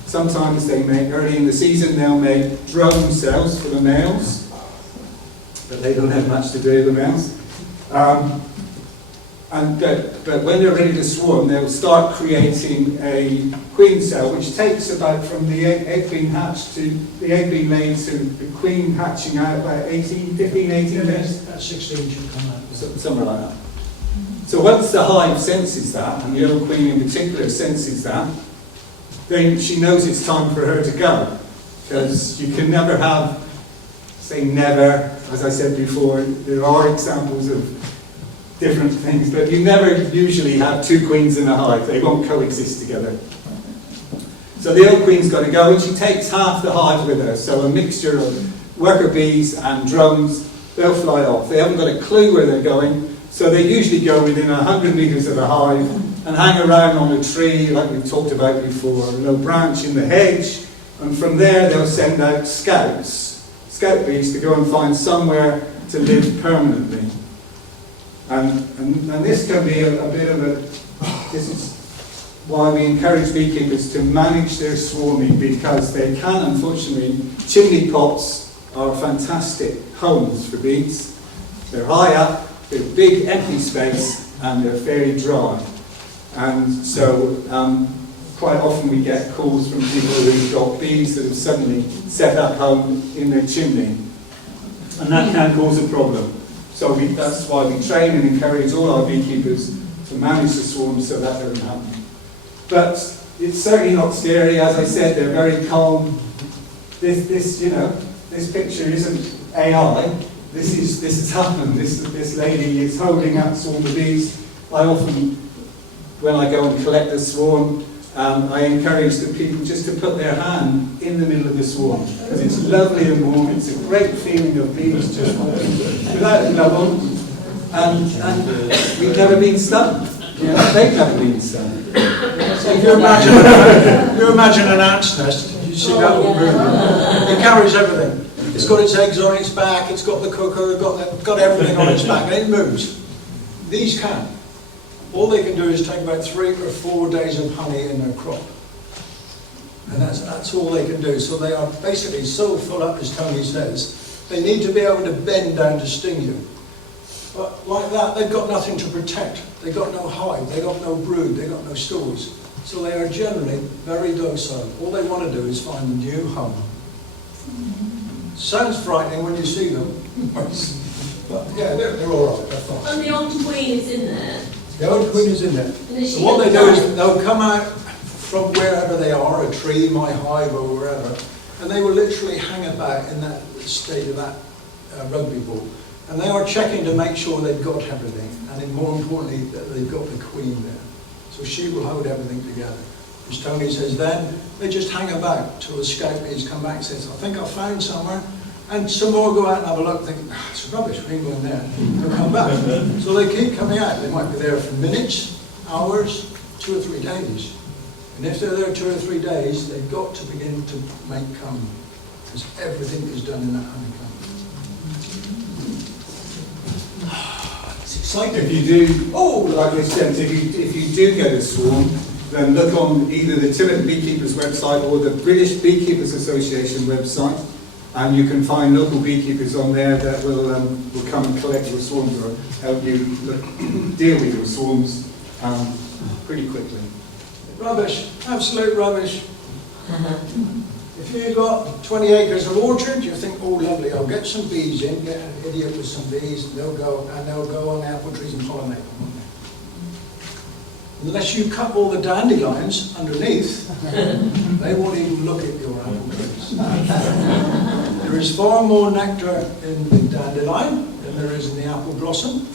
Sometimes they make, early in the season, they'll make drone cells for the males, but they don't have much to do with the males. But when they're ready to swarm, they'll start creating a queen cell, which takes about from the egg being hatched to the egg being laid to the queen hatching out about 15, 18 days. About 16 should come out. Somewhere like that. So once the hive senses that, and the old queen in particular senses that, then she knows it's time for her to go. Because you can never have, say never, as I said before, there are examples of different things, but you never usually have two queens in a hive. They won't coexist together. So the old queen's got to go, and she takes half the hive with her. So a mixture of worker bees and drones they'll fly off. They haven't got a clue where they're going, so they usually go within 100 metres of the hive and hang around on a tree, like we've talked about before, a low branch in the hedge, and from there they'll send out scout bees to go and find somewhere to live permanently. And this can be a bit of a, this is why we encourage beekeepers to manage their swarming, because they can, unfortunately, chimney pots are fantastic homes for bees. They're high up, they're big empty space, and they're fairly dry. And so quite often we get calls from people who've got bees that have suddenly set up home in their chimney. And that can cause a problem. So that's why we train and encourage all our beekeepers to manage the swarms so that doesn't happen. But it's certainly not scary. As I said, they're very calm. This picture isn't AI. This has happened. This lady is holding out swarm of bees. I often, when I go and collect the swarm, I encourage the people just to put their hand in the middle of the swarm, because it's lovely and warm. It's a great feeling of bees just walking without a glove on, and we've never been stung. They've never been stung. So if you imagine an ant's nest, you see that little movement. It carries everything. It's got its eggs on its back, it's got the cooker, got everything on its back, and it moves. These can't. All they can do is take about 3 or 4 days of honey in their crop. And that's all they can do. So they are basically so full up, as Tony says, they need to be able to bend down to sting you. But like that, they've got nothing to protect. They've got no hive, they've got no brood, they've got no stores. So they are generally very docile. All they want to do is find a new home. Sounds frightening when you see them. But yeah, they're all right, they're fine. And the old queen is in there. The old queen is in there. And is So she what they at the do is time? they'll come out from wherever they are, a tree, my hive or wherever, and they will literally hang about in that state of that rugby ball. And they are checking to make sure they've got everything, and then more importantly, that they've got the queen there. So she will hold everything together. As Tony says, then they just hang about till the scout bees come back and says, I think I found somewhere. And some more go out and have a look, thinking, it's rubbish, we ain't going there. They'll come back. So they keep coming out. They might be there for minutes, hours, 2 or 3 days. And if they're there 2 or 3 days, they've got to begin to make comb, because everything is done in that honeycomb. It's exciting. If you do, like I said, if you do get a swarm, then look on either the Tiverton Beekeepers website or the British Beekeepers Association website, and you can find local beekeepers on there that will come and collect your swarms or help you deal with your swarms pretty quickly. Rubbish, absolute rubbish. If you've got 20 acres of orchard, you think, oh lovely, I'll get some bees in, get an idiot with some bees, and they'll go on the apple trees and pollinate them, won't they? Unless you cut all the dandelions underneath, they won't even look at your apple trees. There is far more nectar in the dandelion than there is in the apple blossom.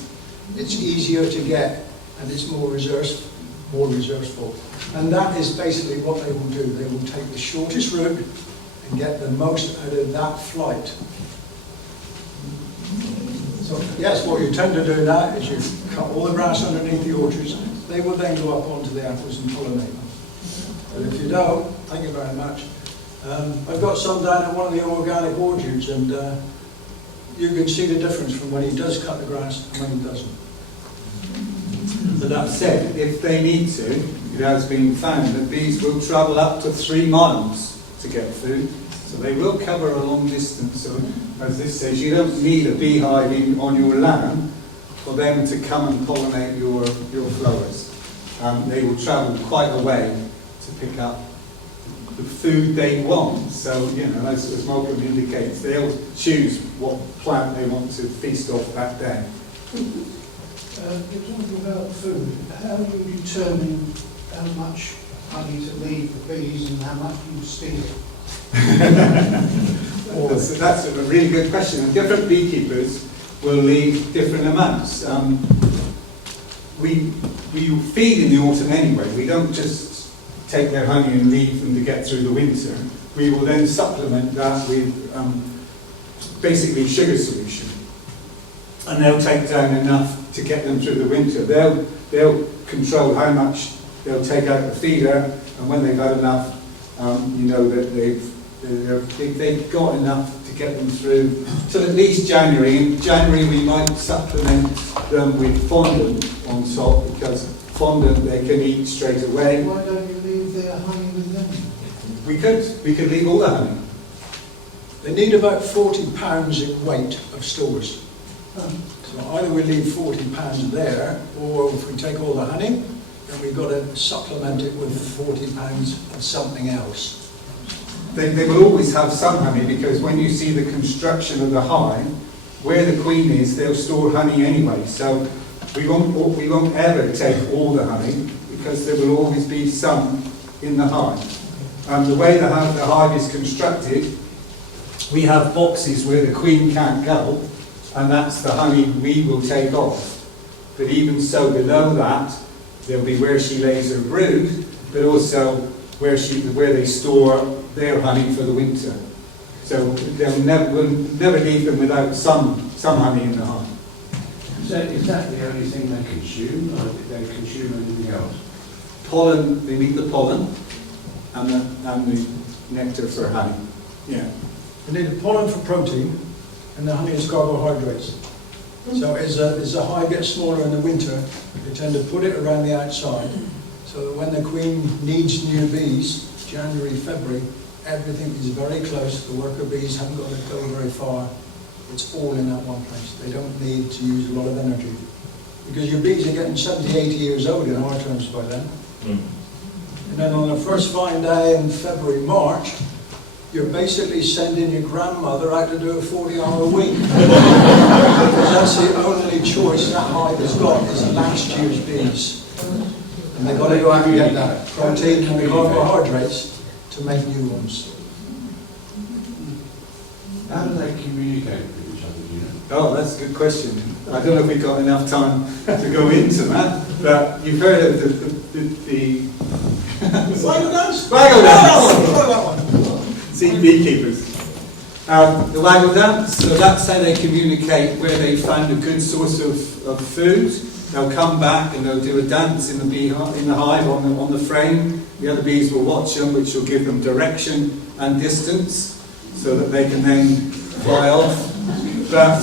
It's easier to get, and it's more resourceful. And that is basically what they will do. They will take the shortest route and get the most out of that flight. So yes, what you tend to do now is you cut all the grass underneath the orchards. They will then go up onto the apples and pollinate them. But if you don't, thank you very much. I've got some down at one of the organic orchards, and you can see the difference from when he does cut the grass and when he doesn't. But that said, if they need to, it has been found that bees will travel up to 3 miles to get food. So they will cover a long distance. So as this says, you don't need a beehive on your land for them to come and pollinate your flowers. They will travel quite a way to pick up the food they want. So, as Malcolm indicates, they'll choose what plant they want to feast off that day. You're talking about food. How do you determine how much honey to leave the bees and how much you steal? That's a really good question. And different beekeepers will leave different amounts. We feed in the autumn anyway. We don't just take their honey and leave them to get through the winter. We will then supplement that with basically sugar solution. and they'll take down enough to get them through the winter. They'll control how much they'll take out the feeder, and when they've had enough, you know that they've got enough to get them through till at least January. In January we might supplement them with fondant on top, because fondant they can eat straight away. Why don't you leave their honey with them? We could leave all the honey. They need about 40 pounds in weight of stores. So either we leave 40 pounds there, or if we take all the honey, then we've got to supplement it with 40 pounds of something else. They will always have some honey, because when you see the construction of the hive, where the queen is, they'll store honey anyway. So we won't ever take all the honey, because there will always be some in the hive. The way the hive is constructed, we have boxes where the queen can't go, and that's the honey we will take off. But even so, below that, there'll be where she lays her brood, but also where they store their honey for the winter. So we'll never leave them without some honey in the hive. Is that the only thing they consume, or do they consume anything else? Pollen, they need the pollen and the nectar for honey. Yeah. They need the pollen for protein, and the honey is carbohydrates. So as the hive gets smaller in the winter, they tend to put it around the outside, so that when the queen needs new bees, January, February, everything is very close. The worker bees haven't got to go very far. It's all in that one place. They don't need to use a lot of energy. Because your bees are getting 70, 80 years old in our terms by then. And then on the first fine day in February, March, you're basically sending your grandmother out to do a 40-hour week. Because that's the only choice that hive has got, is last year's bees. And they've got to go out and get that protein and carbohydrates to make new ones. How do they communicate with each other, do you know? Oh, that's a good question. I don't know if we've got enough time to go into that, but you've heard of the Waggle dance? waggle dance. That one. See, beekeepers. The waggle dance, so that's how they communicate where they found a good source of food. They'll come back and they'll do a dance in the hive on the frame. The other bees will watch them, which will give them direction and distance, so that they can then fly off. But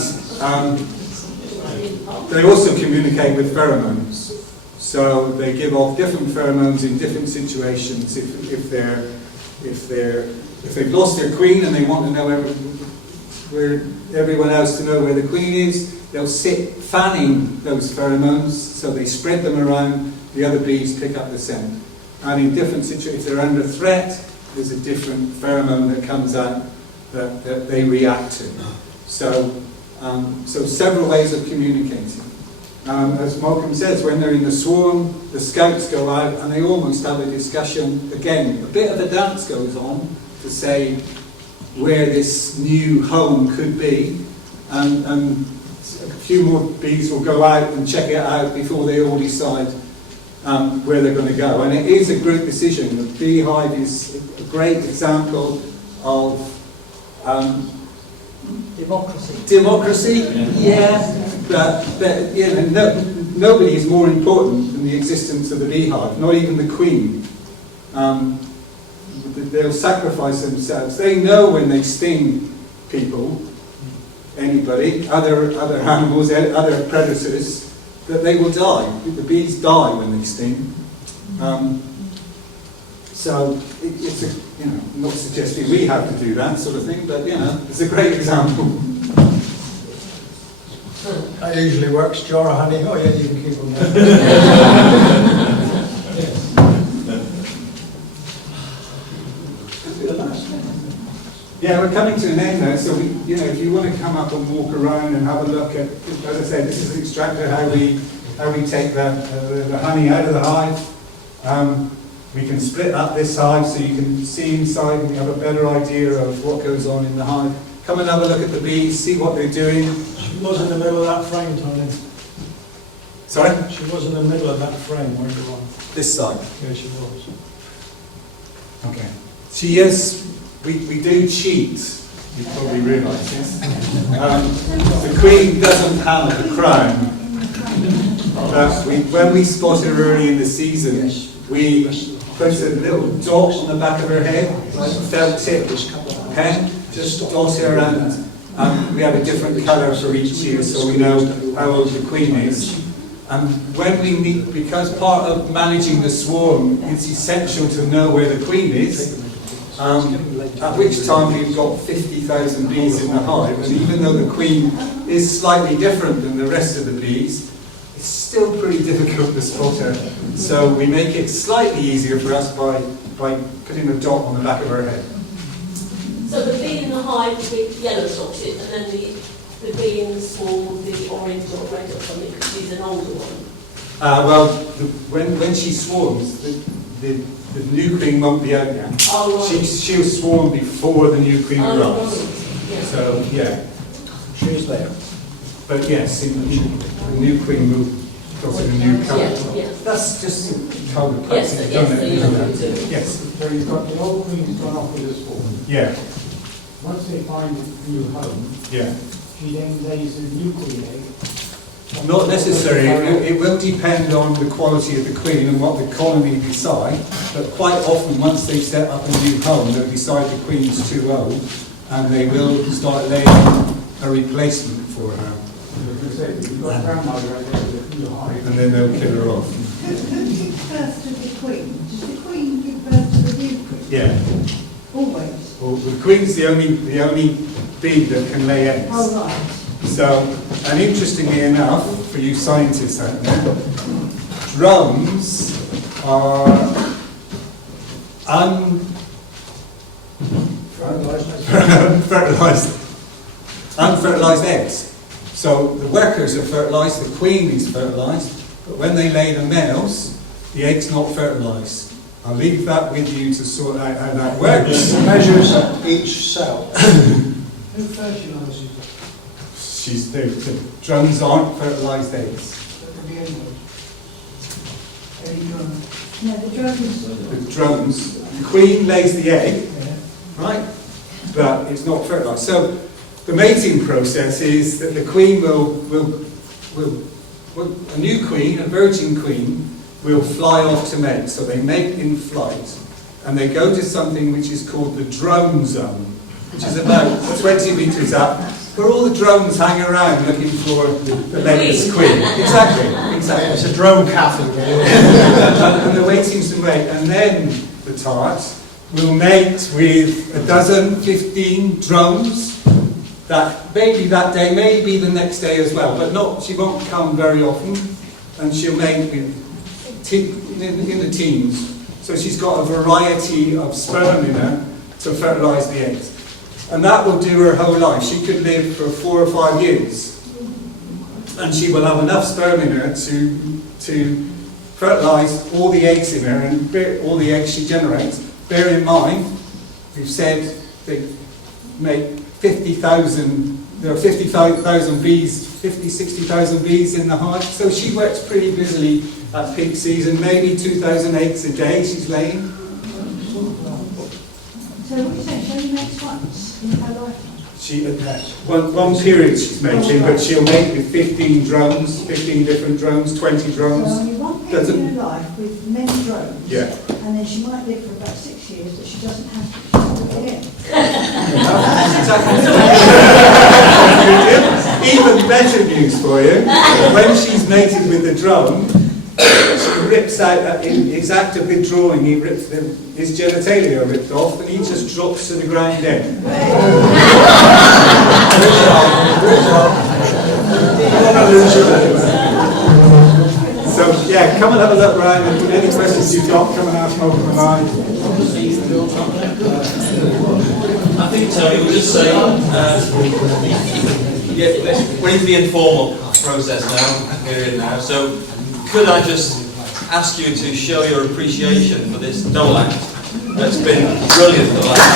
they also communicate with pheromones. So they give off different pheromones in different situations. If they've lost their queen and they want to know everyone else to know where the queen is, they'll sit fanning those pheromones, so they spread them around. The other bees pick up the scent. And in different situations, if they're under threat, there's a different pheromone that comes out that they react to. So several ways of communicating. As Malcolm says, when they're in the swarm, the scouts go out and they almost have a discussion. Again, a bit of a dance goes on to say where this new home could be, and a few more bees will go out and check it out before they all decide where they're going to go. And it is a group decision. The beehive is a great example of democracy. Yeah. But you know, nobody is more important than the existence of the beehive, not even the queen. They'll sacrifice themselves. They know when they sting people, anybody, other animals, other predators, that they will die. The bees die when they sting. So it's I'm not suggesting we have to do that sort of thing, but it's a great example. That usually works. Jar of honey. Oh yeah, you can keep them there. Yeah, we're coming to an end now, so if you want to come up and walk around and have a look at, as I said, this is an extractor, how we take the honey out of the hive. We can split up this hive so you can see inside and you have a better idea of what goes on in the hive. Come and have a look at the bees, see what they're doing. She was in the middle of that frame, Tony. Sorry? She was in the middle of that frame, weren't you? This side. Yeah, she was. Okay. She is, we do cheat You probably realise this. The Queen doesn't have a crown. When we spot her early in the season, we put a little dot on the back of her head, like a felt tip pen, just dot her around. We have a different colour for each year, so we know how old the Queen is. And when we meet, because part of managing the swarm, it's essential to know where the Queen is. At which time we've got 50,000 bees in the hive, and even though the Queen is slightly different than the rest of the bees, it's still pretty difficult to spot her. So we make it slightly easier for us by putting a dot on the back of her head. So the bee in the hive will be yellow dotted, and then the bee in the swarm will be orange or red or something, because she's an older one. When she swarms, the new Queen won't be out yet. Oh, right. She'll swarm before the new Queen Oh, arrives. right. Yeah. So, yeah. She's there. But yes, the new Queen will put in a new colour. Yeah, yeah. That's just how the Yes, practice is yes, done. so It, you isn't know it? what to do. Yes. So you've got the old queen's gone off with the swarm. Yeah. Once they find a new home, Yeah. she then lays a new queen egg. Not necessarily. It will depend on the quality of the Queen and what the colony decide. But quite often, once they set up a new home, they'll decide the Queen's too old, and they will start laying a replacement for her, As I said, you've got grandmother right there with a new hive. and then they'll kill her off. Who gives birth to the Queen? Does the Queen give birth to the new Queen? Yeah. Always? Well, the Queen's the only bee that can lay eggs. Oh, right. So, and interestingly enough, for you scientists out there, drones are unfertilised eggs. So the workers are fertilised, the Queen is fertilised, but when they lay the males, the egg's not fertilised. I'll leave that with you to sort out how that works. It measures each cell. Who fertilises it? The drones aren't fertilised eggs. That could be anybody. Any drone. No, the drones. The drones, the Queen lays the egg, Yeah. right? But it's not fertilised. So the mating process is that the Queen will a new Queen, a virgin Queen, will fly off to mate. So they mate in flight, and they go to something which is called the drone zone, which is about 20 metres up, where all the drones hang around looking for the latest Queen. Exactly. It's a drone cafe. And they're waiting to mate, and then the tart will mate with a dozen, 15 drones. That maybe that day, maybe the next day as well, but not. She won't come very often, and she'll mate with in the teens. So she's got a variety of sperm in her to fertilise the eggs, and that will do her whole life. She could live for 4 or 5 years, and she will have enough sperm in her to fertilise all the eggs in her and all the eggs she generates. Bear in mind, we've said they make 50,000, there are 50,000 bees, 60,000 bees in the hive, so she works pretty busily at peak season, maybe 2,000 eggs a day she's laying. So what you saying, she only makes once in her lifetime? She, one period she's mating, but she'll mate with 15 drones, 15 different drones, 20 So drones. only one period in her life with many drones? Yeah. And then she might live for about 6 years, but she doesn't have to put it in. Even better news for you, when she's mated with the drone, she rips out, in his act of withdrawing, he rips his genitalia are ripped off, and he just drops to the ground dead. So yeah, come and have a look around, and any questions you've got, come and ask Malcolm and I. I think Tony will just say, yeah, we're into the informal process now, period now, so could I just ask you to show your appreciation for this dole act that's been brilliant for the last